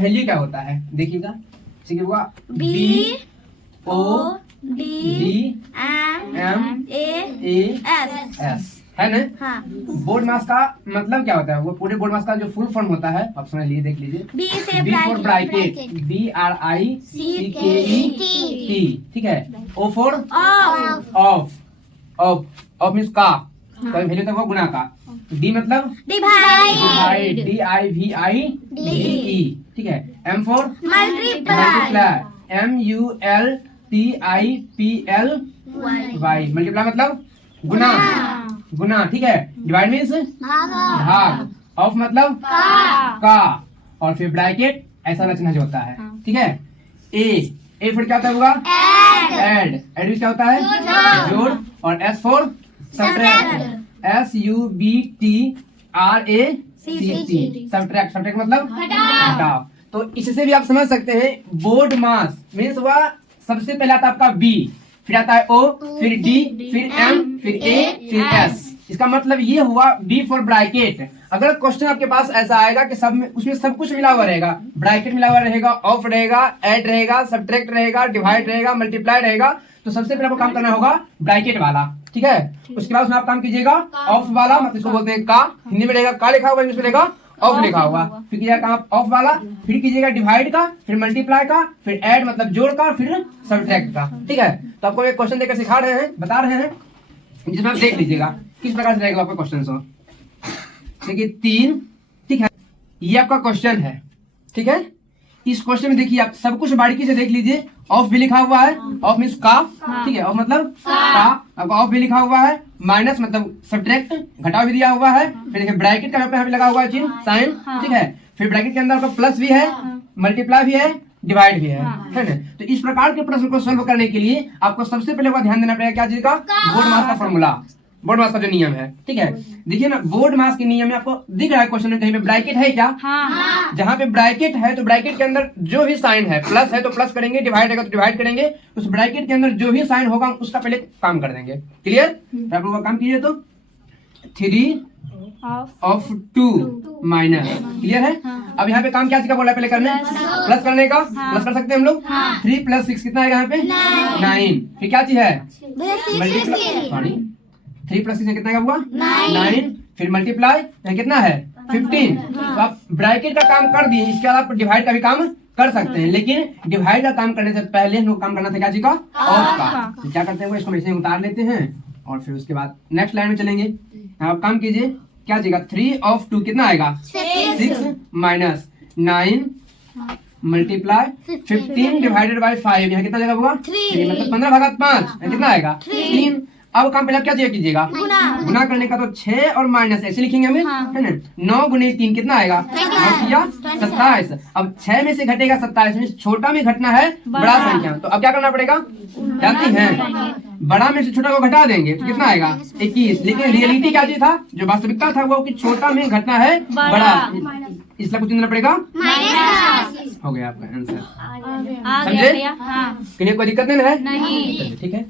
Value क्या होता है देखिएगा, ठीक है, B O D D M A S S है ना। हाँ। बोर्ड मास का मतलब क्या होता है, वो पूरे बोर्ड मास का जो फुल फॉर्म होता है आप समझ लीजिए, देख लीजिए। B से B फॉर ब्रैकेट, BRICKET, ठीक है। O for of of, of means का, वैल्यू तक वो गुना का। D मतलब डिवाइड DIVIDE, ठीक है। M for multiply multiply, MULTIPLY, multiply मतलब गुना, गुना, ठीक है। डिवाइड मीन्स भाग, ऑफ मतलब का, और फिर ब्रैकेट ऐसा रचना जो होता है, ठीक है। ए फिर क्या होता है होगा ऐड मीन्स क्या होता है जोड़, और S for subtract, SUBTRACT, subtract मतलब घटाव। तो इससे भी आप समझ सकते हैं बोर्ड मास मीन्स वह सबसे पहले आता है आपका बी, फिर आता है ओ, फिर डी, फिर एम, फिर ए, फिर एस। इसका मतलब ये हुआ बी फॉर ब्रैकेट। अगर क्वेश्चन आपके पास ऐसा आएगा कि सब में उसमें सब कुछ मिला हुआ रहेगा, ब्रैकेट मिला हुआ रहेगा, ऑफ रहेगा, ऐड रहेगा, सब्ट्रैक्ट रहेगा, डिवाइड रहेगा, मल्टीप्लाई रहेगा, तो सबसे पहले आपको काम करना होगा ब्रैकेट वाला, ठीक है। उसके बाद उसमें आप काम कीजिएगा ऑफ वाला, मतलब इसको बोलते हैं का, हिंदी में रहेगा का लिखा हुआ, इंग्लिश में रहेगा ऑफ लिखा हुआ। फिर कीजिएगा काम ऑफ वाला, फिर कीजिएगा डिवाइड का, फिर मल्टीप्लाई का, फिर ऐड मतलब जोड़ का, फिर सब्ट्रैक्ट का, ठीक है। तो आपको एक क्वेश्चन देकर सिखा रहे हैं, बता रहे हैं, जिसमें आप देख लीजिएगा किस प्रकार से रहेगा आपका क्वेश्चन। सो देखिए 3, ठीक है, ये आपका क्वेश्चन है, ठीक है। इस क्वेश्चन में देखिए आप सब कुछ बारीकी से देख लीजिए। ऑफ भी लिखा हुआ है, ऑफ मीन्स का, ठीक है, ऑफ मतलब का, आपको ऑफ भी लिखा हुआ है, माइनस मतलब सब्ट्रैक्ट घटाव भी दिया हुआ है, फिर देखिए ब्रैकेट का यहाँ पे लगा हुआ है चिन्ह साइन, ठीक है। फिर ब्रैकेट के अंदर आपका प्लस भी है, मल्टीप्लाई भी है, डिवाइड भी है ना। तो इस प्रकार के प्रश्न को सॉल्व करने के लिए आपको सबसे पहले वह ध्यान देना पड़ेगा क्या चीज का, बोर्ड मास का फॉर्मूला, बोर्ड मास का जो नियम है, ठीक है। देखिए ना बोर्ड मास के नियम में आपको दिख रहा है क्वेश्चन में कहीं पे ब्रैकेट है क्या, जहाँ पे ब्रैकेट है तो ब्रैकेट के अंदर जो भी साइन है, प्लस है तो प्लस करेंगे, डिवाइड है तो डिवाइड करेंगे, उस ब्रैकेट के अंदर जो भी साइन होगा उसका पहले काम कर देंगे। क्लियर, तो आप लोग काम कीजिए। तो 3 ऑफ 2 माइनस, क्लियर है। अब यहाँ पे काम क्या चीज का बोला पहले करने, प्लस करने का, प्लस कर सकते हैं हम लोग। 3 + 6 कितना आएगा यहाँ पे 9, फिर क्या चीज है मल्टीप्लाई, सॉरी 3 + 6 कितना हुआ 9, फिर मल्टीप्लाई कितना है 15। तो आप ब्रैकेट का काम कर दिए, इसके बाद आप डिवाइड का भी काम कर सकते हैं, लेकिन डिवाइड का काम करने से पहले हम लोग काम करना था क्या चीज का, ऑफ का। तो क्या करते हैं वो इसको ऐसे उतार लेते हैं और फिर उसके बाद नेक्स्ट लाइन में चलेंगे। आप काम कीजिए क्या चीज का 3 ऑफ 2 कितना आएगा 6 माइनस 9 मल्टीप्लाई 15 डिवाइडेड बाय 5, यहाँ कितना जगह होगा 3, मतलब 15/5 कितना आएगा 3। अब काम पहले क्या कीजिएगा गुना करने का, तो 6 और माइनस ऐसे लिखेंगे हमें, है ना। 9 × 3 कितना आएगा 27। अब 6 में से घटेगा 27 में छोटा में घटना है बड़ा संख्या, तो अब क्या करना पड़ेगा जानते हैं, बड़ा में से छोटा को घटा देंगे तो कितना आएगा 21। लेकिन रियलिटी क्या चीज था, जो वास्तविकता था वो कि छोटा में घटना है बड़ा, इसलिए कुछ देना पड़ेगा, हो गया आपका आंसर। समझे, कोई दिक्कत नहीं है, ठीक है।